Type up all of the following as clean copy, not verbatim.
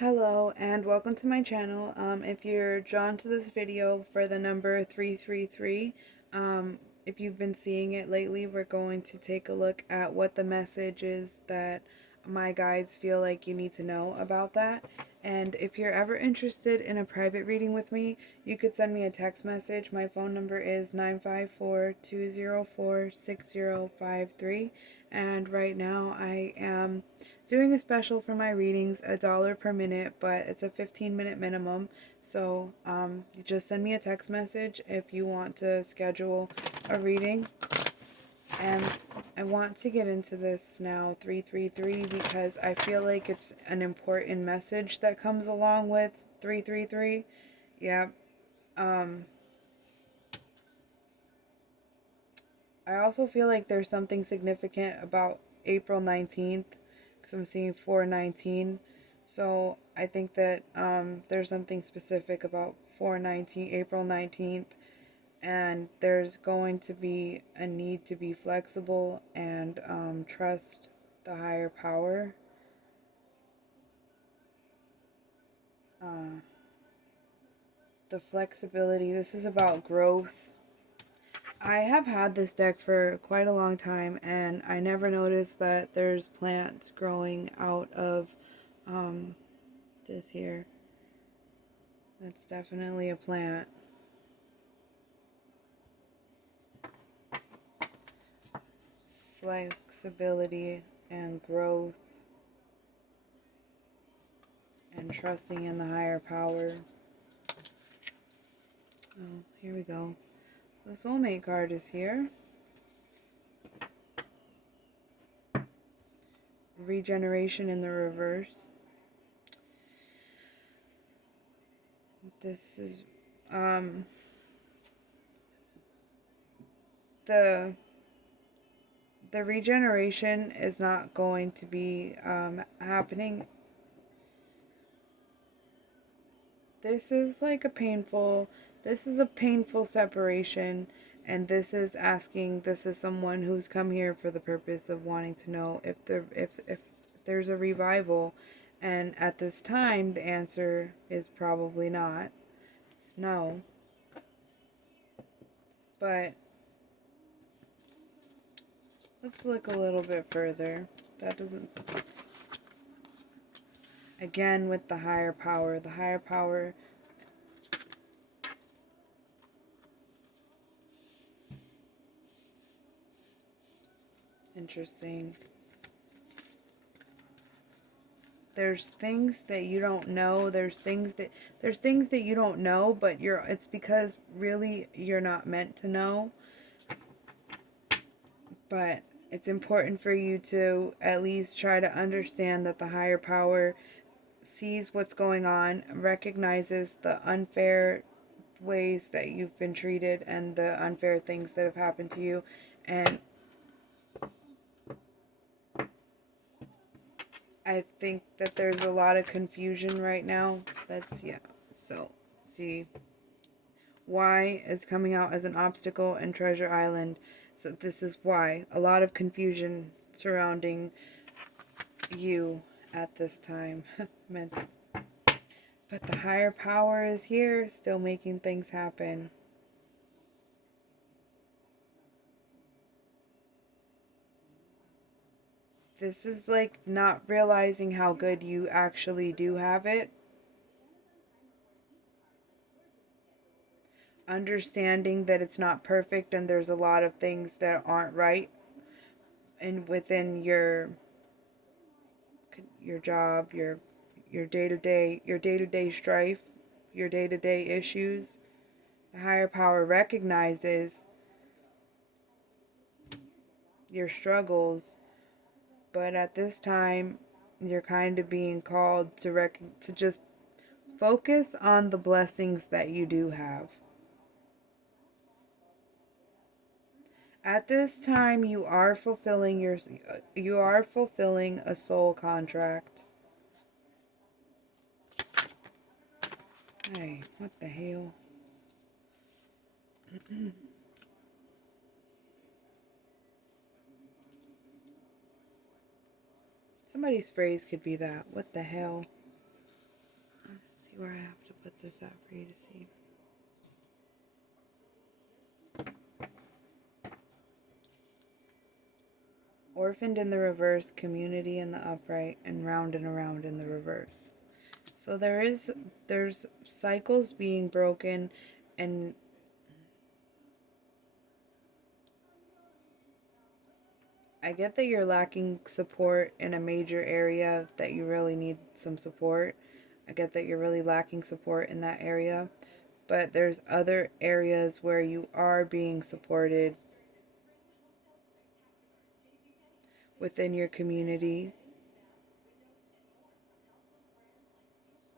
Hello and welcome to my channel. If you're drawn to this video for the number 333, um, if you've been seeing it lately, we're going to take a look at what the message is that my guides feel like you need to know about that. And if you're ever interested in a private reading with me, you could send me a text message. My phone number is 954-204-6053. And right now I am doing a special for my readings, $1 per minute, but it's a 15-minute minimum. So you just send me a text message if you want to schedule a reading. And I want to get into this now, 333, because I feel like it's an important message that comes along with 333. Yeah. I also feel like there's something significant about April 19th, because I'm seeing 419. So I think that there's something specific about 419, April 19th, and there's going to be a need to be flexible and trust the higher power. The flexibility, this is about growth. I have had this deck for quite a long time, and I never noticed that there's plants growing out of this here. That's definitely a plant. Flexibility and growth and trusting in the higher power. Oh, here we go. The soulmate card is here. Regeneration in the reverse. This is the regeneration is not going to be happening. This is like a painful, this is a painful separation, and this is asking, this is someone who's come here for the purpose of wanting to know if there's a revival, and at this time the answer is probably not. It's no. But let's look a little bit further. That doesn't, again with the higher power, interesting. There's things that you don't know. There's things that you don't know, but it's because really you're not meant to know. But it's important for you to at least try to understand that the higher power sees what's going on, recognizes the unfair ways that you've been treated and the unfair things that have happened to you, and I think that there's a lot of confusion right now. So, see, why is coming out as an obstacle in Treasure Island. So this is why. A lot of confusion surrounding you at this time. But the higher power is here, still making things happen. This is like not realizing how good you actually do have it. Understanding that it's not perfect and there's a lot of things that aren't right and within your job, your day-to-day strife, your day-to-day issues. The higher power recognizes your struggles, but at this time you're kind of being called to just focus on the blessings that you do have. At this time you are fulfilling a soul contract. Hey, what the hell? Somebody's phrase could be that. What the hell? See where I have to put this at for you to see. Orphaned in the reverse, community in the upright, and round and around in the reverse. So there's cycles being broken, and I get that you're lacking support in a major area that you really need some support. I get that you're really lacking support in that area, but there's other areas where you are being supported within your community,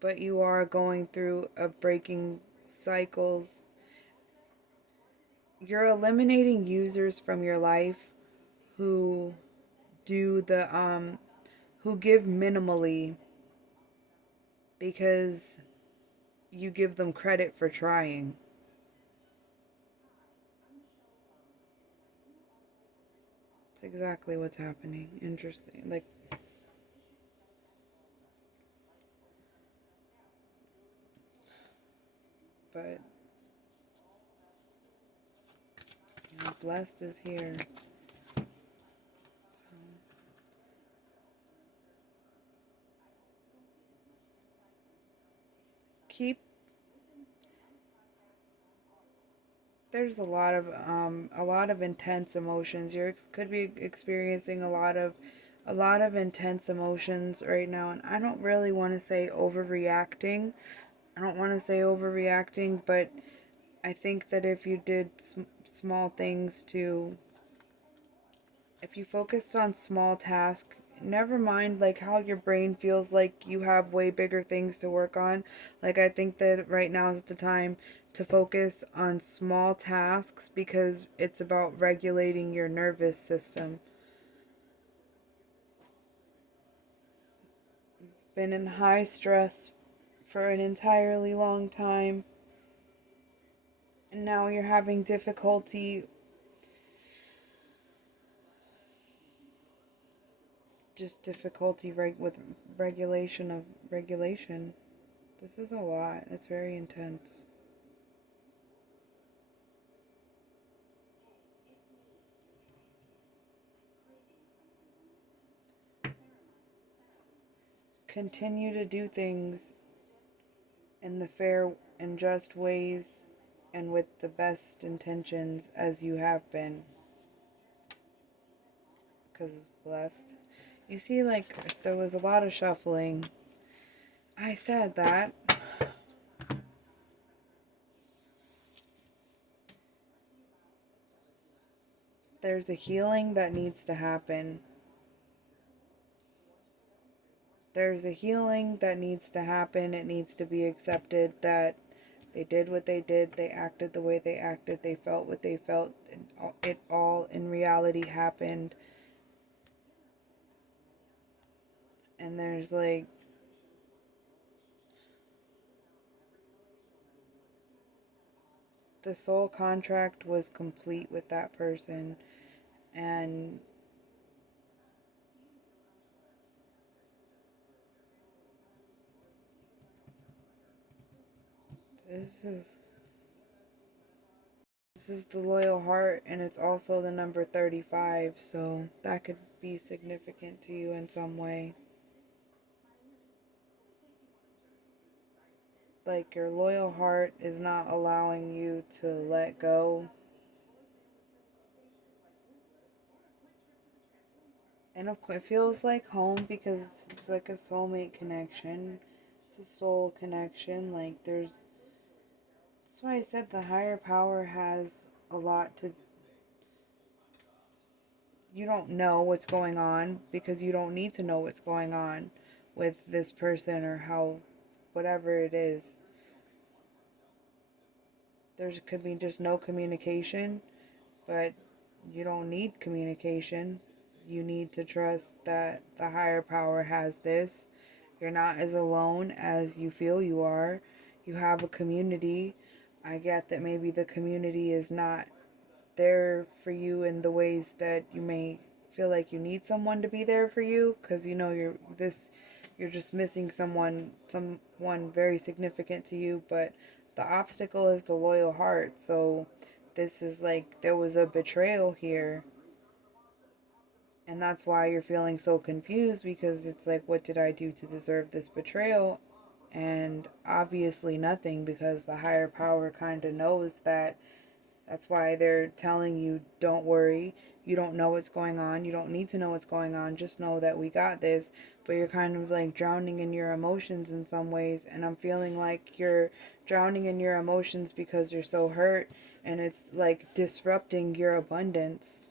but you are going through a breaking cycles. You're eliminating users from your life who do the who give minimally because you give them credit for trying. It's exactly what's happening. Interesting. Like, but you know, blessed is here. So keep there's a lot of intense emotions. You could be experiencing a lot of intense emotions right now, and I don't really want to say overreacting. I don't want to say overreacting, but I think that if you did small things to, if you focused on small tasks, never mind like how your brain feels like you have way bigger things to work on. Like, I think that right now is the time to focus on small tasks because it's about regulating your nervous system. Been in high stress for an entirely long time, and now you're having difficulty, just difficulty with regulation of regulation. This is a lot. It's very intense. Continue to do things in the fair and just ways and with the best intentions as you have been. Because blessed. You see, like, there was a lot of shuffling. I said that. There's a healing that needs to happen. There's a healing that needs to happen. It needs to be accepted that they did what they did, they acted the way they acted, they felt what they felt, and it all in reality happened. And there's like, the soul contract was complete with that person, and this is this is the loyal heart, and it's also the number 35, so that could be significant to you in some way. Like, your loyal heart is not allowing you to let go. And of course, it feels like home because it's like a soulmate connection. It's a soul connection. Like, that's why I said the higher power has a lot to. You don't know what's going on because you don't need to know what's going on with this person or how, whatever it is. There could be just no communication, but you don't need communication. You need to trust that the higher power has this. You're not as alone as you feel you are. You have a community. I get that maybe the community is not there for you in the ways that you may feel like you need someone to be there for you, because you know you're just missing someone very significant to you, but the obstacle is the loyal heart. So this is like there was a betrayal here, and that's why you're feeling so confused, because it's like, what did I do to deserve this betrayal? And obviously nothing, because the higher power kind of knows that. That's why they're telling you, don't worry. You don't know what's going on. You don't need to know what's going on. Just know that we got this. But you're kind of like drowning in your emotions in some ways. And I'm feeling like you're drowning in your emotions because you're so hurt. And it's like disrupting your abundance.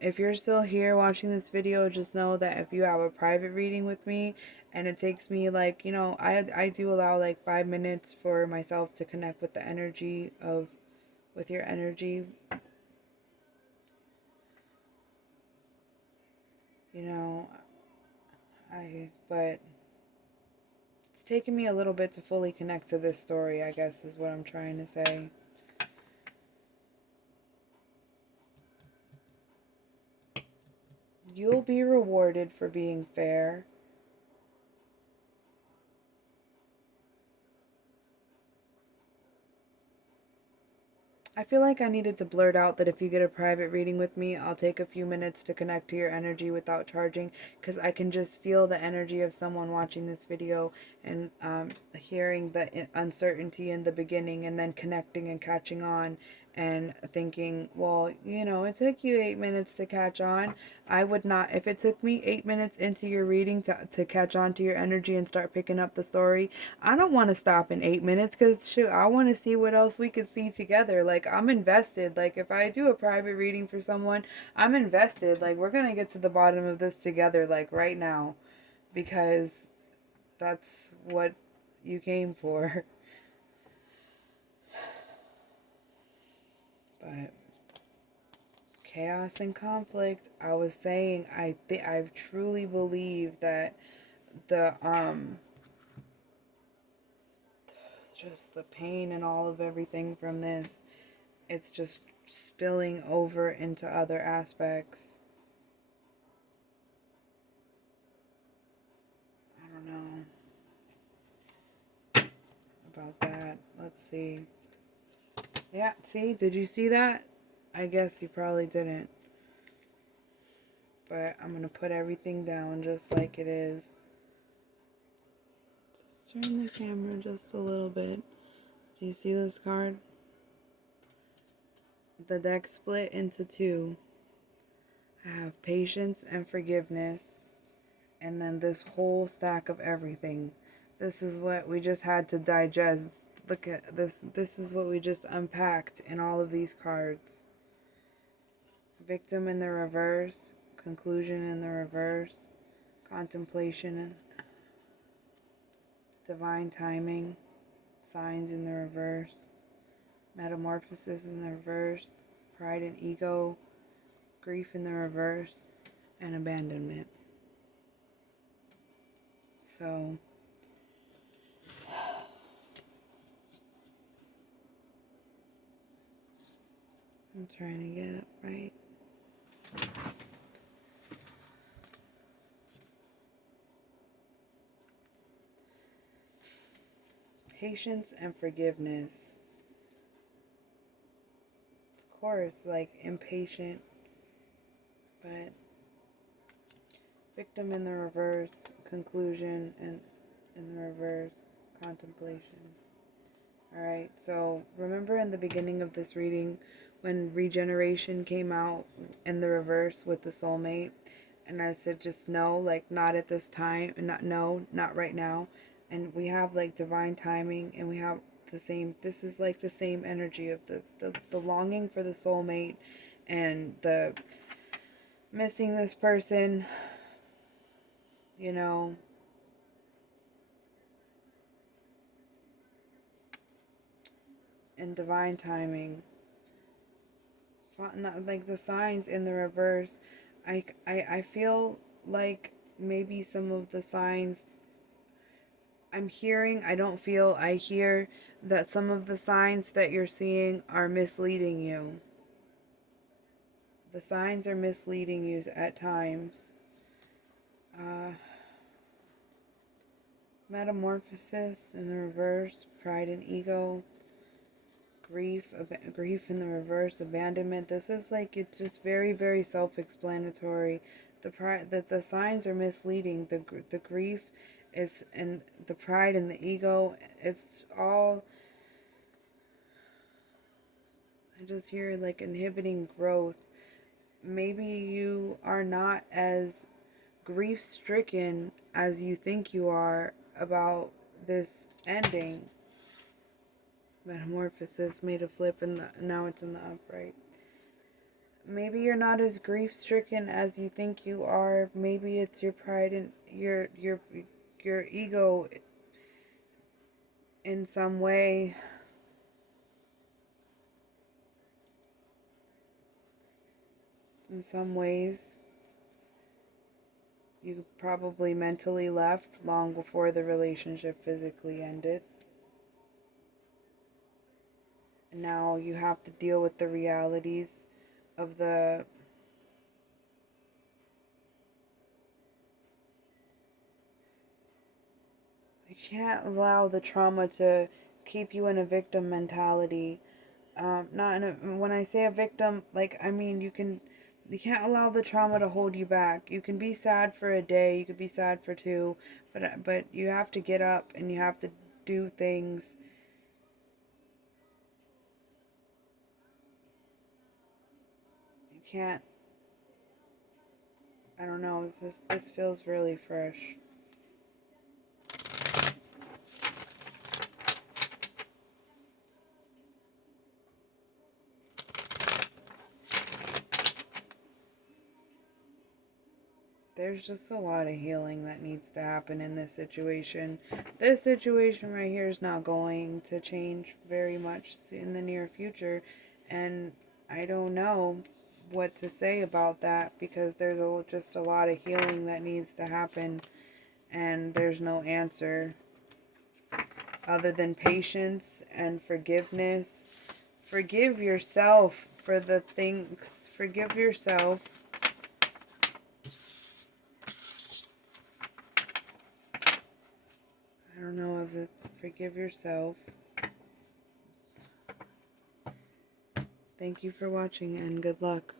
If you're still here watching this video, just know that if you have a private reading with me, and it takes me like, I do allow like 5 minutes for myself to connect with the energy of, with your energy, you know, but it's taken me a little bit to fully connect to this story, I guess is what I'm trying to say. You'll be rewarded for being fair. I feel like I needed to blurt out that if you get a private reading with me, I'll take a few minutes to connect to your energy without charging, because I can just feel the energy of someone watching this video, and hearing the uncertainty in the beginning, and then connecting and catching on, and thinking, well, it took you 8 minutes to catch on. I would not, if it took me 8 minutes into your reading to catch on to your energy and start picking up the story, I don't want to stop in 8 minutes, because shoot, I want to see what else we could see together. Like, I'm invested. Like, if I do a private reading for someone, I'm invested. Like, we're going to get to the bottom of this together, like right now, because that's what you came for. But chaos and conflict, I was saying, I truly believe that the just the pain and all of everything from this, it's just spilling over into other aspects. I don't know about that. Let's see. Yeah, see, did you see that? I guess you probably didn't. But I'm gonna put everything down just like it is. Just turn the camera just a little bit. Do you see this card? The deck split into two. I have patience and forgiveness, and then this whole stack of everything. This is what we just had to digest. Look at this. This is what we just unpacked in all of these cards. Victim in the reverse, conclusion in the reverse, contemplation, divine timing, signs in the reverse, metamorphosis in the reverse, pride and ego, grief in the reverse, and abandonment. So I'm trying to get it right. Patience and forgiveness. Of course, like impatient, but victim in the reverse, conclusion and in the reverse, contemplation. Alright, so remember in the beginning of this reading when regeneration came out in the reverse with the soulmate, and I said just no, like not at this time, and not right now. And we have like divine timing, and we have the same, this is like the same energy of the longing for the soulmate, and the missing this person, you know, and divine timing. Not like the signs in the reverse. I feel like maybe some of the signs I'm hearing, I hear that some of the signs that you're seeing are misleading you. The signs are misleading you at times. Metamorphosis in the reverse, pride and ego, grief in the reverse, abandonment. This is like, it's just very, very self-explanatory. The signs are misleading. The grief is, and the pride and the ego, it's all, I just hear like inhibiting growth. Maybe you are not as grief stricken as you think you are about this ending. Metamorphosis made a flip and now it's in the upright. Maybe you're not as grief stricken as you think you are. Maybe it's your pride and your ego in some way. In some ways, you probably mentally left long before the relationship physically ended. And now you have to deal with the realities of the you can't allow the trauma to keep you in a victim mentality. Not in a, when I say a victim, like I mean you can't allow the trauma to hold you back. You can be sad for a day, you could be sad for two, but you have to get up and you have to do things. You can't. I don't know. This feels really fresh. There's just a lot of healing that needs to happen in this situation. This situation right here is not going to change very much in the near future. And I don't know what to say about that because there's just a lot of healing that needs to happen. And there's no answer other than patience and forgiveness. Forgive yourself for the things. Forgive yourself. I don't know if it, forgive yourself. Thank you for watching and good luck.